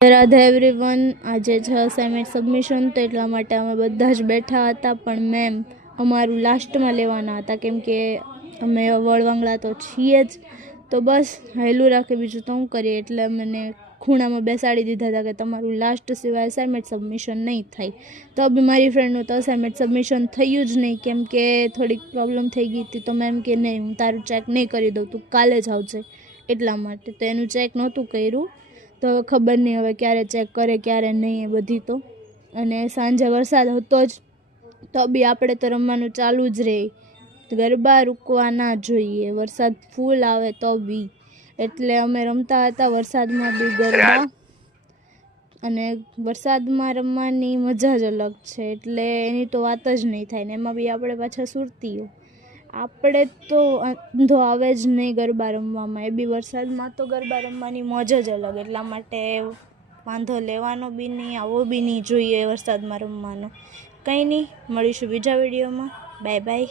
Radhe everyone. આજે છે assignment submission, તો એટલા માટે અમે બધા જ બેઠા હતા, પણ મેમ અમારું લાસ્ટમાં લેવાના હતા કેમ કે અમે વળવાંગળા તો છીએ જ, તો બસ હેલું રાખે બીજું તો શું કરીએ, એટલે મને ખૂણામાં બેસાડી દીધા હતા કે તમારું લાસ્ટ સિવાય અસાઇનમેન્ટ સબમિશન નહીં થાય। તો બી મારી ફ્રેન્ડનું તો અસાઇનમેન્ટ સબમિશન થયું જ નહીં કેમ કે થોડીક પ્રોબ્લેમ થઈ ગઈ હતી, તો મેમ કે નહીં હું તારું ચેક નહીં કરી દઉં, તું કાલે જ આવજે, એટલા માટે તો એનું ચેક નહોતું કર્યું। તો ખબર નહીં હવે ક્યારે ચેક કરે ક્યારે નહીં એ બધી તો। અને સાંજે વરસાદ હતો જ, તો બી આપણે તો રમવાનું ચાલુ જ રહે, ગરબા રૂકવા ના જોઈએ, વરસાદ ફૂલ આવે તો બી, એટલે અમે રમતા હતા વરસાદમાં બી ગરબા। અને વરસાદમાં રમવાની મજા જ અલગ છે, એટલે એની તો વાત જ નહીં થાય ને, એમાં બી આપણે પાછા સુરતીઓ, આપણે તો વાંધો આવે જ નહીં ગરબા રમવામાં, એ બી વરસાદમાં તો ગરબા રમવાની મોજ જ અલગ, એટલા માટે વાંધો લેવાનો બી નહીં, આવવો બી નહીં જોઈએ વરસાદમાં રમવાનો। કંઈ નહીં, મળીશું બીજા વિડીયોમાં, બાય બાય।